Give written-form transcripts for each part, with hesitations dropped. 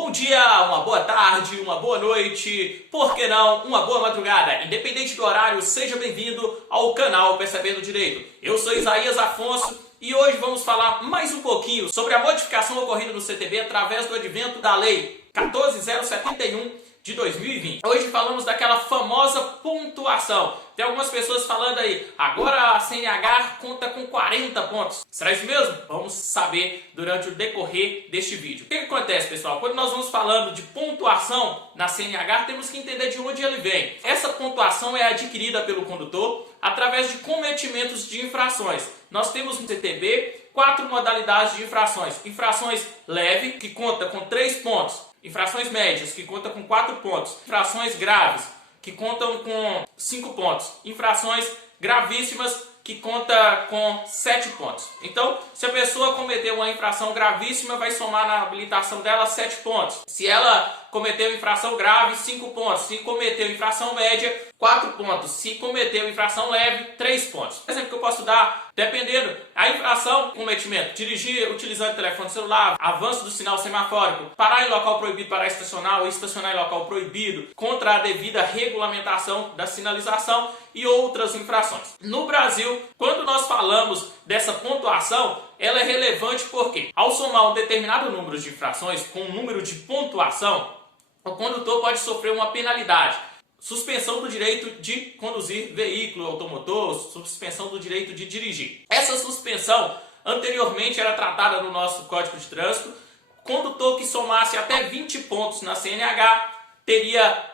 bom dia, uma boa tarde, uma boa noite, por que não, uma boa madrugada. Independente do horário, seja bem-vindo ao canal Percebendo Direito. Eu sou Isaías Afonso e hoje vamos falar mais um pouquinho sobre a modificação ocorrida no CTB através do advento da Lei 14.071 de 2020. Hoje falamos daquela famosa pontuação. Tem algumas pessoas falando aí, agora a CNH conta com 40 pontos. Será isso mesmo? Vamos saber durante o decorrer deste vídeo. O que acontece, pessoal? Quando nós vamos falando de pontuação na CNH, temos que entender de onde ele vem. Essa pontuação é adquirida pelo condutor através de cometimentos de infrações. Nós temos no CTB 4 modalidades de infrações. Infrações leve, que conta com 3 pontos. Infrações médias, que contam com 4 pontos. Infrações graves, que contam com 5 pontos. Infrações gravíssimas, que conta com 7 pontos. Então, se a pessoa cometeu uma infração gravíssima, vai somar na habilitação dela 7 pontos. Se ela cometeu infração grave, 5 pontos. Se cometeu infração média, 4 pontos. Se cometeu infração leve, 3 pontos. Exemplo que eu posso dar, dependendo, a infração, cometimento, dirigir utilizando telefone celular, avanço do sinal semafórico, parar em local proibido para estacionar ou estacionar em local proibido, contra a devida regulamentação da sinalização e outras infrações. No Brasil, quando nós falamos dessa pontuação, ela é relevante porque, ao somar um determinado número de infrações com um número de pontuação, o condutor pode sofrer uma penalidade. Suspensão do direito de conduzir veículo automotor, suspensão do direito de dirigir. Essa suspensão anteriormente era tratada no nosso Código de Trânsito. Condutor que somasse até 20 pontos na CNH teria,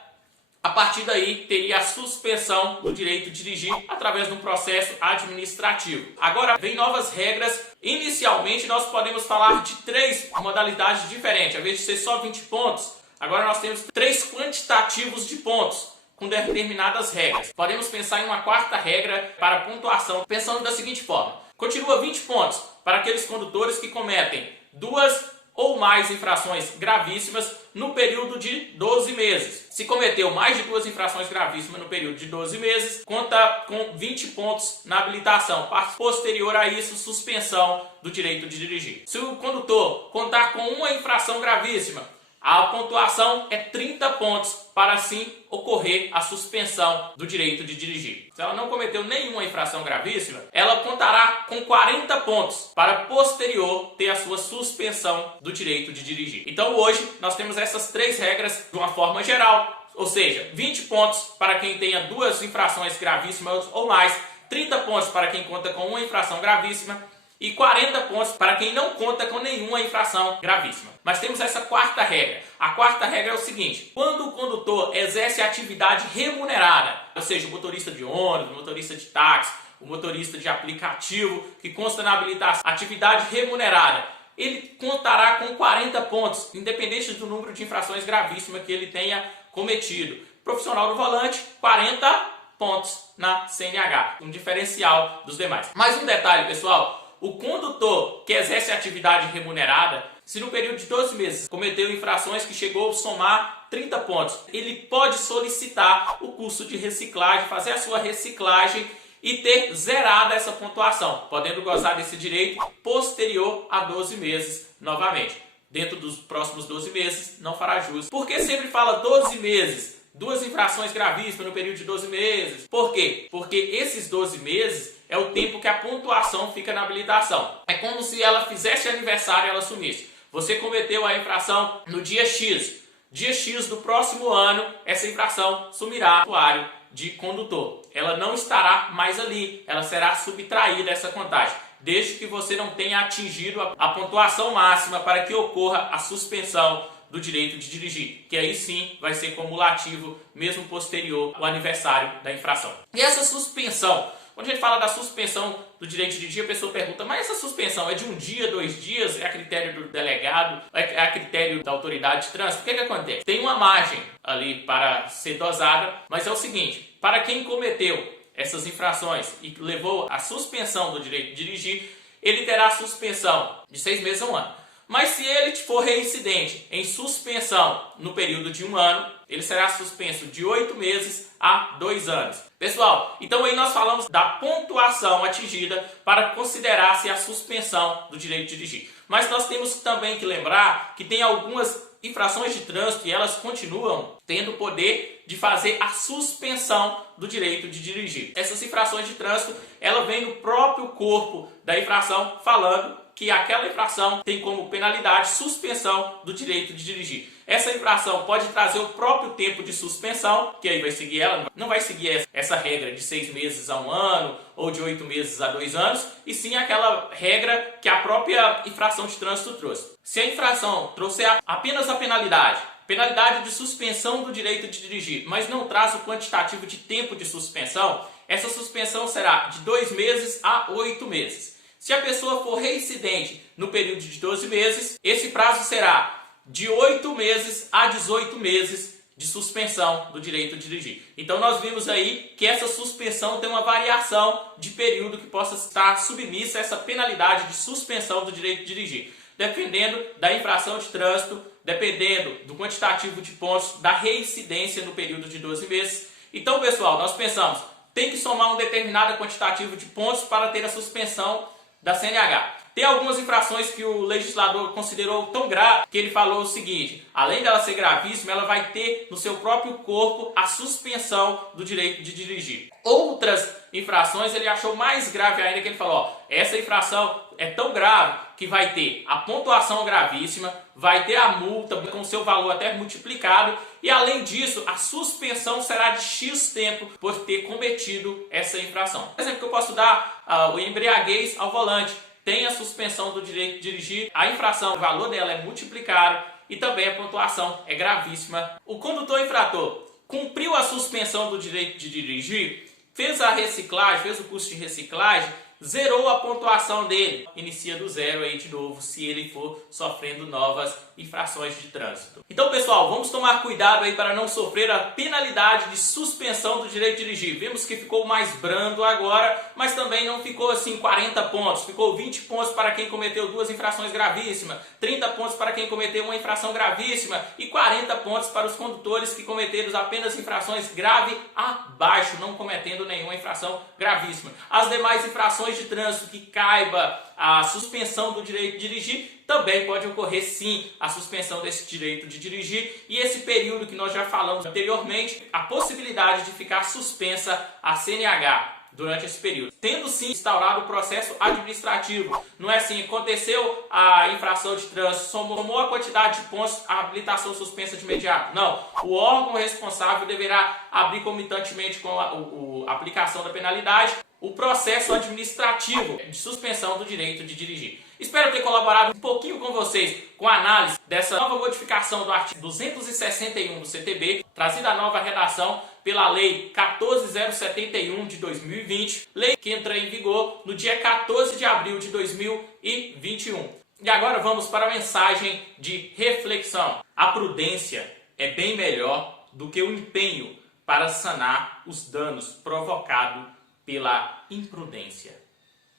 a partir daí, teria a suspensão do direito de dirigir através de um processo administrativo. Agora vem novas regras. Inicialmente nós podemos falar de 3 modalidades diferentes. Ao invés de ser só 20 pontos, agora nós temos 3 quantitativos de pontos com determinadas regras. Podemos pensar em uma 4ª regra para pontuação, pensando da seguinte forma. Continua 20 pontos para aqueles condutores que cometem 2 ou mais infrações gravíssimas no período de 12 meses. Se cometeu mais de 2 infrações gravíssimas no período de 12 meses, conta com 20 pontos na habilitação. Posterior a isso, suspensão do direito de dirigir. Se o condutor contar com uma infração gravíssima, a pontuação é 30 pontos para assim ocorrer a suspensão do direito de dirigir. Se ela não cometeu nenhuma infração gravíssima, ela contará com 40 pontos para posterior ter a sua suspensão do direito de dirigir. Então hoje nós temos essas 3 regras de uma forma geral, ou seja, 20 pontos para quem tenha 2 infrações gravíssimas ou mais, 30 pontos para quem conta com uma infração gravíssima, e 40 pontos para quem não conta com nenhuma infração gravíssima. Mas temos essa 4ª regra. A 4ª regra é o seguinte: quando o condutor exerce atividade remunerada, ou seja, o motorista de ônibus, o motorista de táxi, o motorista de aplicativo, que consta na habilitação, atividade remunerada, ele contará com 40 pontos, independente do número de infrações gravíssimas que ele tenha cometido. Profissional do volante, 40 pontos na CNH, um diferencial dos demais. Mais um detalhe, pessoal. O condutor que exerce atividade remunerada, se no período de 12 meses cometeu infrações que chegou a somar 30 pontos, ele pode solicitar o curso de reciclagem, fazer a sua reciclagem e ter zerada essa pontuação, podendo gozar desse direito posterior a 12 meses novamente. Dentro dos próximos 12 meses não fará jus. Por que sempre fala 12 meses? 2 infrações gravíssimas no período de 12 meses. Por quê? Porque esses 12 meses é o tempo que a pontuação fica na habilitação. É como se ela fizesse aniversário e ela sumisse. Você cometeu a infração no dia X. Dia X do próximo ano, essa infração sumirá do atuário de condutor. Ela não estará mais ali. Ela será subtraída essa contagem, desde que você não tenha atingido a pontuação máxima para que ocorra a suspensão do direito de dirigir, que aí sim vai ser cumulativo, mesmo posterior ao aniversário da infração. E essa suspensão, quando a gente fala da suspensão do direito de dirigir, a pessoa pergunta, mas essa suspensão é de 1 dia, 2 dias, é a critério do delegado, é a critério da autoridade de trânsito? O que acontece? Tem uma margem ali para ser dosada, mas é o seguinte, para quem cometeu essas infrações e levou à suspensão do direito de dirigir, ele terá suspensão de 6 meses a 1 ano. Mas se ele for reincidente em suspensão no período de 1 ano, ele será suspenso de 8 meses a 2 anos. Pessoal, então aí nós falamos da pontuação atingida para considerar-se a suspensão do direito de dirigir. Mas nós temos também que lembrar que tem algumas infrações de trânsito e elas continuam tendo o poder de fazer a suspensão do direito de dirigir. Essas infrações de trânsito, ela vem no próprio corpo da infração falando que aquela infração tem como penalidade suspensão do direito de dirigir. Essa infração pode trazer o próprio tempo de suspensão, que aí vai seguir ela, não vai seguir essa regra de 6 meses a 1 ano ou de 8 meses a 2 anos, e sim aquela regra que a própria infração de trânsito trouxe. Se a infração trouxer apenas a penalidade de suspensão do direito de dirigir, mas não traz o quantitativo de tempo de suspensão, essa suspensão será de 2 meses a 8 meses. Se a pessoa for reincidente no período de 12 meses, esse prazo será de 8 meses a 18 meses de suspensão do direito de dirigir. Então nós vimos aí que essa suspensão tem uma variação de período que possa estar submissa a essa penalidade de suspensão do direito de dirigir, dependendo da infração de trânsito, dependendo do quantitativo de pontos, da reincidência no período de 12 meses. Então, pessoal, nós pensamos, tem que somar um determinado quantitativo de pontos para ter a suspensão da CNH. Tem algumas infrações que o legislador considerou tão grave que ele falou o seguinte: além dela ser gravíssima, ela vai ter no seu próprio corpo a suspensão do direito de dirigir. Outras infrações ele achou mais grave ainda, que ele falou: ó, essa infração é tão grave que vai ter a pontuação gravíssima, vai ter a multa com seu valor até multiplicado e, além disso, a suspensão será de X tempo por ter cometido essa infração. Por exemplo, que eu posso dar o embriaguez ao volante. Tem a suspensão do direito de dirigir, a infração, o valor dela é multiplicado e também a pontuação é gravíssima. O condutor infrator cumpriu a suspensão do direito de dirigir, fez a reciclagem, fez o curso de reciclagem, zerou a pontuação dele, inicia do zero aí de novo se ele for sofrendo novas infrações de trânsito. Então, pessoal, vamos tomar cuidado aí para não sofrer a penalidade de suspensão do direito de dirigir. Vemos que ficou mais brando agora, mas também não ficou assim 40 pontos, ficou 20 pontos para quem cometeu 2 infrações gravíssimas, 30 pontos para quem cometeu uma infração gravíssima e 40 pontos para os condutores que cometeram apenas infrações grave abaixo, não cometendo nenhuma infração gravíssima. As demais infrações de trânsito que caiba a suspensão do direito de dirigir, também pode ocorrer sim a suspensão desse direito de dirigir e esse período que nós já falamos anteriormente, a possibilidade de ficar suspensa a CNH durante esse período, tendo sim instaurado o processo administrativo. Não é assim, aconteceu a infração de trânsito, somou a quantidade de pontos, a habilitação suspensa de imediato. Não, o órgão responsável deverá abrir concomitantemente com a aplicação da penalidade o processo administrativo de suspensão do direito de dirigir. Espero ter colaborado um pouquinho com vocês com a análise dessa nova modificação do artigo 261 do CTB, trazida a nova redação pela Lei 14.071 de 2020, lei que entra em vigor no dia 14 de abril de 2021. E agora vamos para a mensagem de reflexão. A prudência é bem melhor do que o empenho para sanar os danos provocados pela imprudência.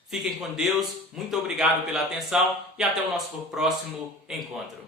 Fiquem com Deus, muito obrigado pela atenção e até o nosso próximo encontro.